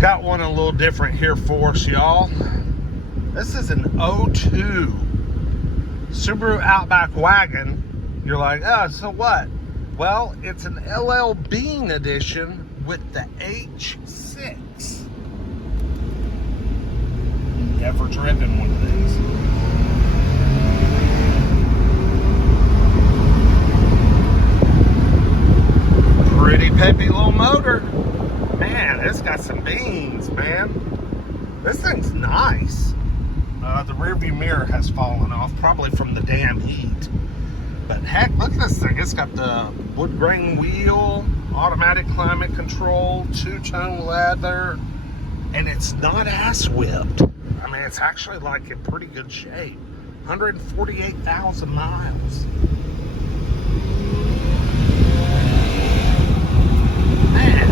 Got one a little different here for us, y'all. This is an 02 Subaru Outback wagon. You're like, oh, so what? Well, it's an LL Bean edition with the H6. Never driven one of these. Pretty peppy little motor. Man, it's got some beans, man. This thing's nice. The rearview mirror has fallen off, probably from the damn heat. But heck, look at this thing. It's got the wood grain wheel, automatic climate control, two-tone leather, and it's not ass whipped. I mean, it's actually like in pretty good shape. 148,000 miles. Man.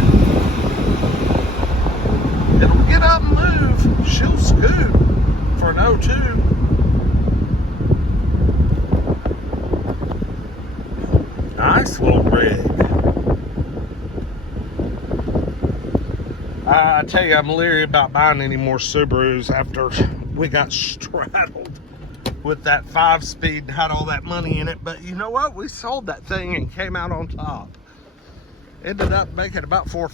It'll get up and move. She'll scoot for an 02. Nice little rig. I tell you, I'm leery about buying any more Subarus after we got straddled with that 5-speed and had all that money in it. But you know what? We sold that thing and came out on top. Ended up making about what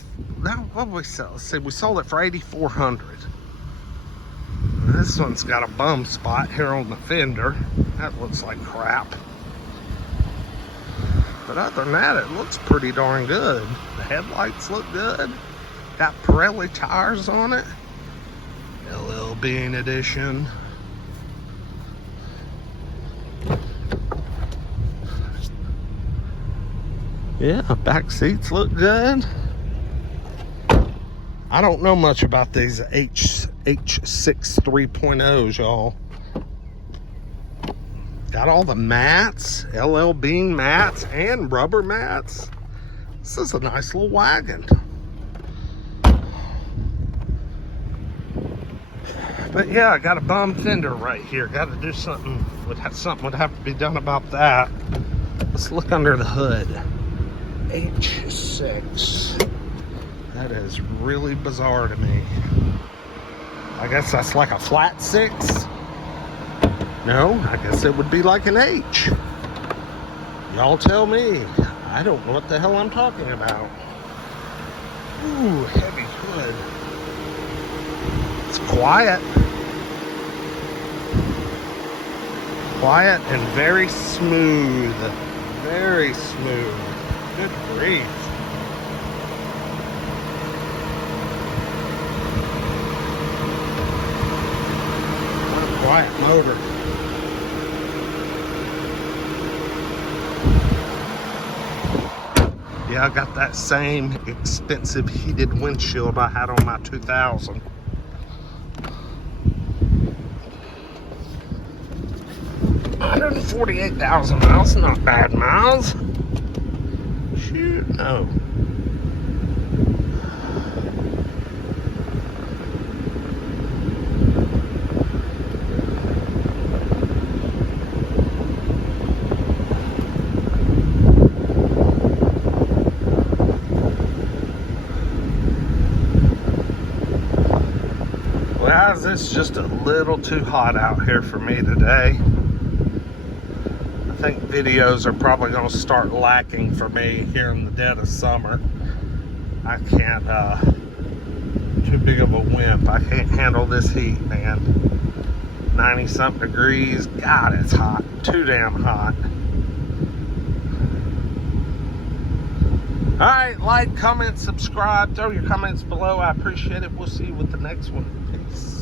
did we sell? Let's see, we sold it for $8,400. This one's got a bum spot here on the fender. That looks like crap. But other than that, it looks pretty darn good. The headlights look good. Got Pirelli tires on it. LL Bean edition. Yeah, back seats look good. I don't know much about these H6 3.0s, y'all. Got all the mats, LL Bean mats and rubber mats. This is a nice little wagon. But yeah, I got a bum fender right here. Got to do something. Something would have to be done about that. Let's look under the hood. H6. That is really bizarre to me. I guess that's like a flat 6. No, I guess it would be like an H. Y'all tell me. I don't know what the hell I'm talking about. Ooh, heavy hood. It's quiet. Quiet and very smooth. Very smooth. Good grief. What a quiet motor. Yeah, I got that same expensive heated windshield I had on my 2000. $148,000 miles, not bad miles. Shoot, no. Well, it's just a little too hot out here for me today. I think videos are probably going to start lacking for me here in the dead of summer. I can't, too big of a wimp. I can't handle this heat, man. 90-something degrees. God, it's hot. Too damn hot. Alright, like, comment, subscribe. Throw your comments below. I appreciate it. We'll see you with the next one. Peace.